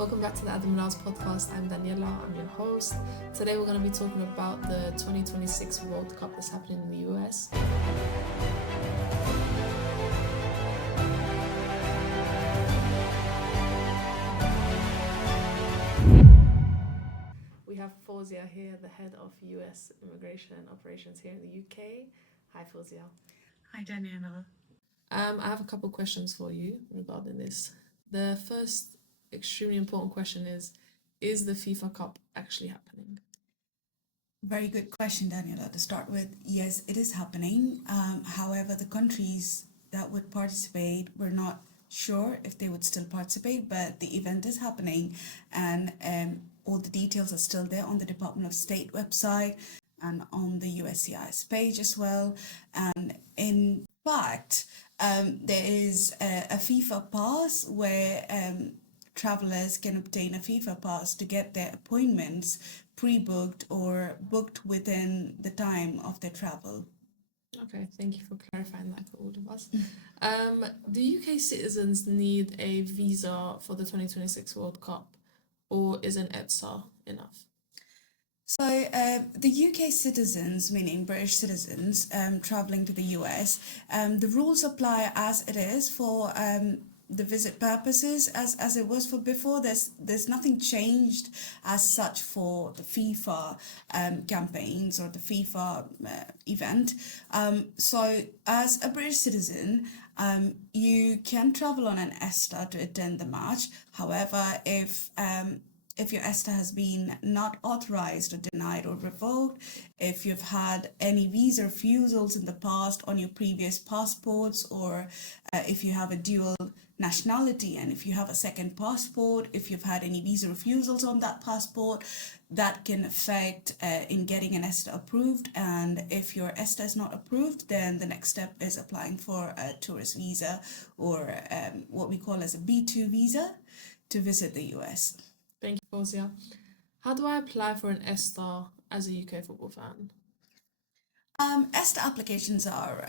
Welcome back to the Adam Bernards podcast. I'm Daniela, I'm your host. Today we're going to be talking about the 2026 World Cup that's happening in the US. We have Fauzia here, the head of US Immigration Operations here in the UK. Hi, Fauzia. Hi, Daniela. I have a couple questions for you regarding this. The first extremely important question is the FIFA Cup actually happening? Very good question, Daniela. To start with, yes, it is happening. However, the countries that would participate were not sure if they would still participate, but the event is happening, and all the details are still there on the Department of State website and on the USCIS page as well. And in fact, there is a FIFA pass where travelers can obtain a FIFA pass to get their appointments pre-booked or booked within the time of their travel. Okay, thank you for clarifying that for all of us. Do UK citizens need a visa for the 2026 World Cup, or is an ESTA enough? So the UK citizens, meaning British citizens, traveling to the US, the rules apply as it is for the visit purposes as it was for before. There's nothing changed as such for the FIFA campaigns or the FIFA event. So as a British citizen, you can travel on an ESTA to attend the match. However, if your ESTA has been not authorized or denied or revoked, if you've had any visa refusals in the past on your previous passports, or if you have a dual nationality and if you have a second passport, if you've had any visa refusals on that passport, that can affect in getting an ESTA approved. And if your ESTA is not approved, then the next step is applying for a tourist visa, or what we call as a B2 visa, to visit the US. Thank you, Fauzia. How do I apply for an ESTA as a UK football fan? ESTA applications are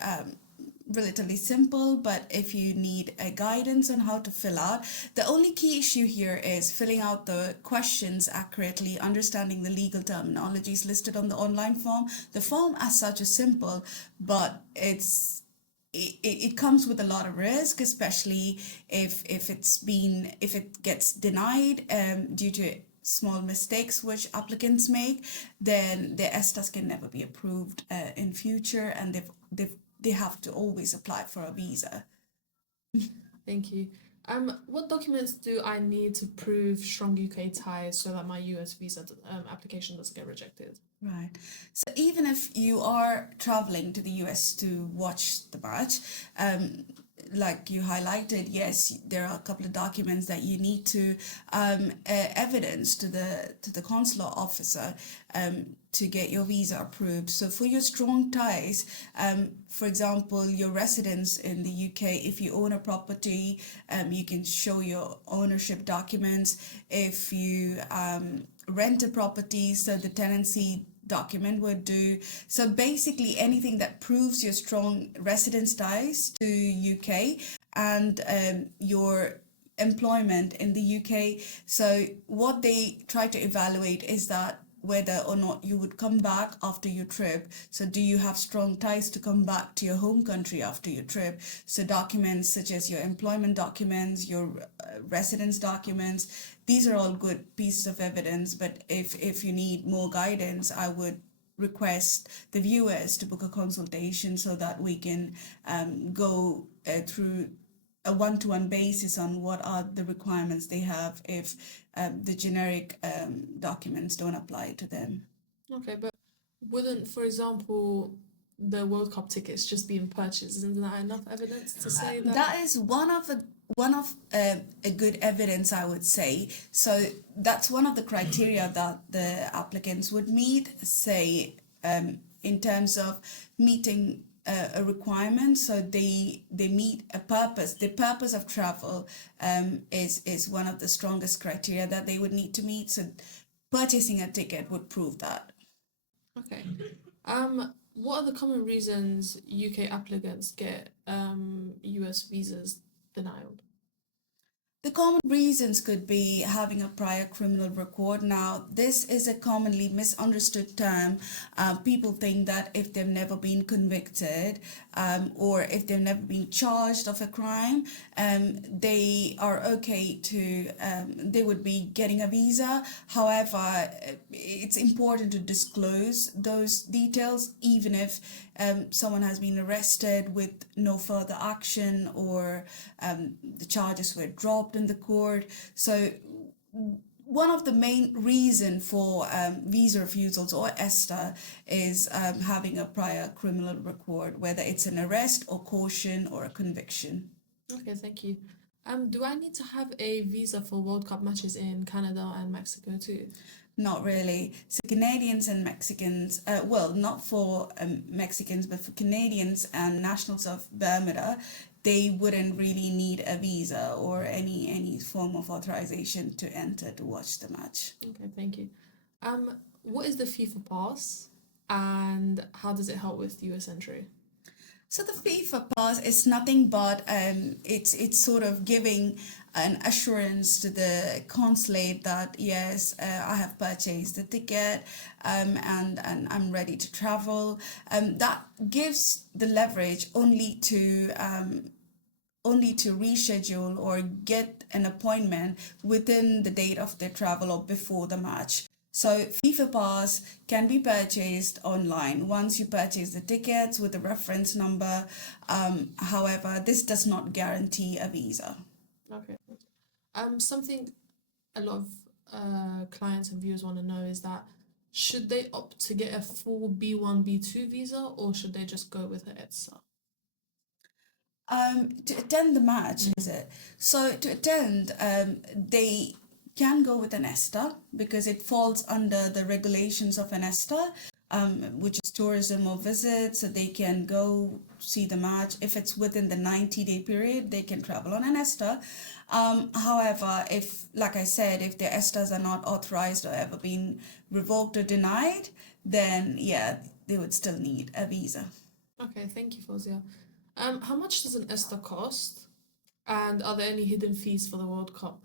relatively simple, but if you need a guidance on how to fill out, the only key issue here is filling out the questions accurately, understanding the legal terminologies listed on the online form. The form as such is simple, but it comes with a lot of risk, especially if it gets denied due to small mistakes which applicants make, then their ESTAs can never be approved in future, and they have to always apply for a visa. Thank you. What documents do I need to prove strong UK ties so that my US visa application doesn't get rejected? Right. So even if you are traveling to the US to watch the match, like you highlighted, yes, there are a couple of documents that you need to evidence to the consular officer to get your visa approved. So for your strong ties, for example, your residence in the UK, if you own a property, you can show your ownership documents. If you rent a property, so the tenancy document would do. So basically anything that proves your strong residence ties to UK and your employment in the UK. So what they try to evaluate is that whether or not you would come back after your trip. So do you have strong ties to come back to your home country after your trip? So documents such as your employment documents, your residence documents, these are all good pieces of evidence. But if you need more guidance, I would request the viewers to book a consultation so that we can go through a one-to-one basis on what are the requirements they have if the generic documents don't apply to them. Okay, but wouldn't, for example, the World Cup tickets just being purchased, isn't that enough evidence to say that? That is one of a good evidence, I would say. So that's one of the criteria that the applicants would meet, say, in terms of meeting a requirement. So they meet a purpose. The purpose of travel is one of the strongest criteria that they would need to meet. So purchasing a ticket would prove that. Okay. What are the common reasons UK applicants get US visas denied? The common reasons could be having a prior criminal record. Now, this is a commonly misunderstood term. People think that if they've never been convicted or if they've never been charged of a crime, they are okay to, they would be getting a visa. However, it's important to disclose those details, even if someone has been arrested with no further action or the charges were dropped in the court. So one of the main reason for visa refusals or ESTA is having a prior criminal record, whether it's an arrest or caution or a conviction. Okay, thank you. Do I need to have a visa for World Cup matches in Canada and Mexico too? Not really. So Canadians and Mexicans, well, not for Mexicans, but for Canadians and nationals of Bermuda, they wouldn't really need a visa or any form of authorization to enter to watch the match. Okay, thank you. What is the FIFA pass and how does it help with US entry? So the FIFA pass is nothing but it's sort of giving an assurance to the consulate that yes, I have purchased the ticket and I'm ready to travel. That gives the leverage only to reschedule or get an appointment within the date of their travel or before the match. So FIFA Pass can be purchased online once you purchase the tickets with a reference number. However, this does not guarantee a visa. Okay. Something a lot of clients and viewers want to know is that should they opt to get a full B1, B2 visa or should they just go with the ETSA? To attend the match, is it? So to attend, they can go with an ESTA because it falls under the regulations of an ESTA, which is tourism or visit. So they can go see the match. If it's within the 90-day period, they can travel on an ESTA. However, if, like I said, if their ESTAs are not authorized or ever been revoked or denied, then yeah, they would still need a visa. Okay, thank you, Fauzia. How much does an ESTA cost? And are there any hidden fees for the World Cup?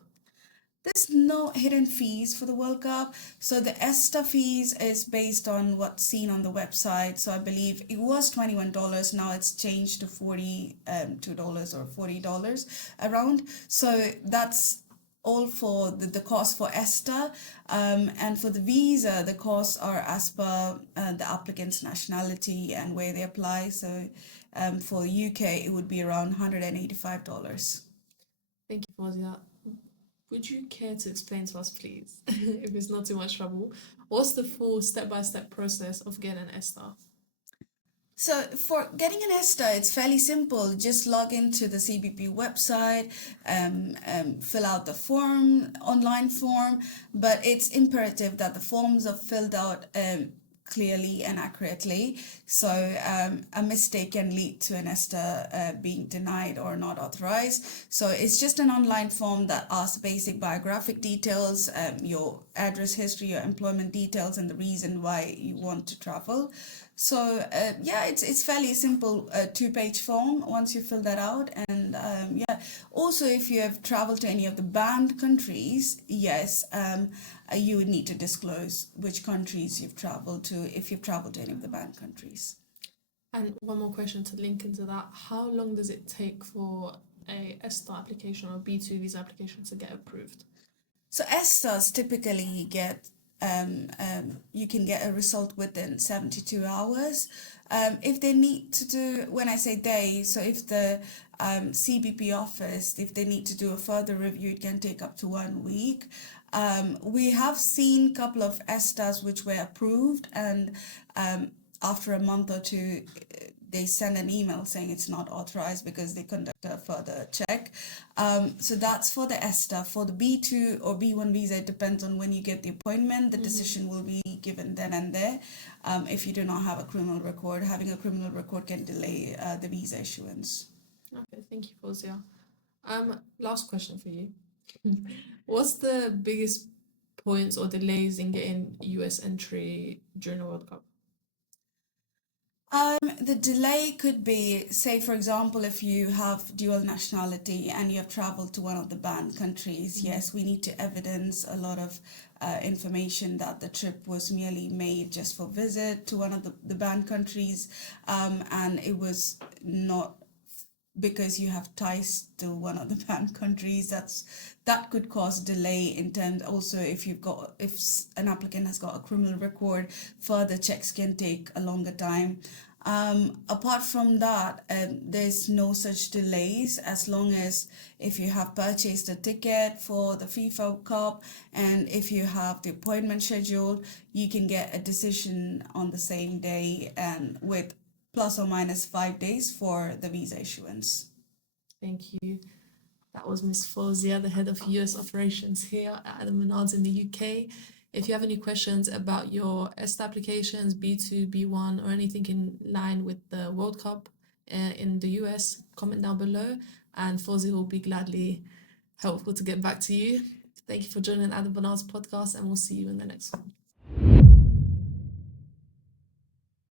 There's no hidden fees for the World Cup. So the ESTA fees is based on what's seen on the website. So I believe it was $21. Now it's changed to $42 or $40 around. So that's all for the cost for ESTA. And for the visa, the costs are as per the applicant's nationality and where they apply. So for the UK, it would be around $185. Thank you, Fauzia. Would you care to explain to us, please, if it's not too much trouble, what's the full step-by-step process of getting an ESTA? So for getting an ESTA, it's fairly simple. Just log into the CBP website, fill out the form, online form, but it's imperative that the forms are filled out clearly and accurately. So a mistake can lead to an ESTA being denied or not authorized. So it's just an online form that asks basic biographic details, your address history, your employment details, and the reason why you want to travel. So yeah, it's fairly simple, 2-page form once you fill that out. And yeah, also if you have traveled to any of the banned countries, yes, you would need to disclose which countries you've traveled to if you've traveled to any of the banned countries. And one more question to link into that. How long does it take for a ESTA application or B2 visa application to get approved? So ESTAs typically get you can get a result within 72 hours. If they need to do, when I say they, so if the CBP office, if they need to do a further review, it can take up to 1 week. We have seen a couple of ESTAs which were approved, and after a month or two, they send an email saying it's not authorized because they conduct a further check. So that's for the ESTA. For the B2 or B1 visa, it depends on when you get the appointment. The decision will be given then and there. If you do not have a criminal record, having a criminal record can delay the visa issuance. Okay, thank you, Fauzia. Last question for you. What's the biggest points or delays in getting US entry during the World Cup? The delay could be, say, for example, if you have dual nationality and you have traveled to one of the banned countries, yes, we need to evidence a lot of information that the trip was merely made just for visit to one of the banned countries, and it was not because you have ties to one of the banned countries. That could cause delay in terms. Also, if an applicant has got a criminal record, further checks can take a longer time. Apart from that, there's no such delays as long as if you have purchased a ticket for the FIFA Cup and if you have the appointment scheduled, you can get a decision on the same day and with plus or minus 5 days for the visa issuance. Thank you. That was Miss Fauzia, the head of US operations here at Adam Bernards in the UK. If you have any questions about your ESTA applications, B2, B1, or anything in line with the World Cup in the US, comment down below, and Fauzia will be gladly helpful to get back to you. Thank you for joining Adam Bernards podcast, and we'll see you in the next one.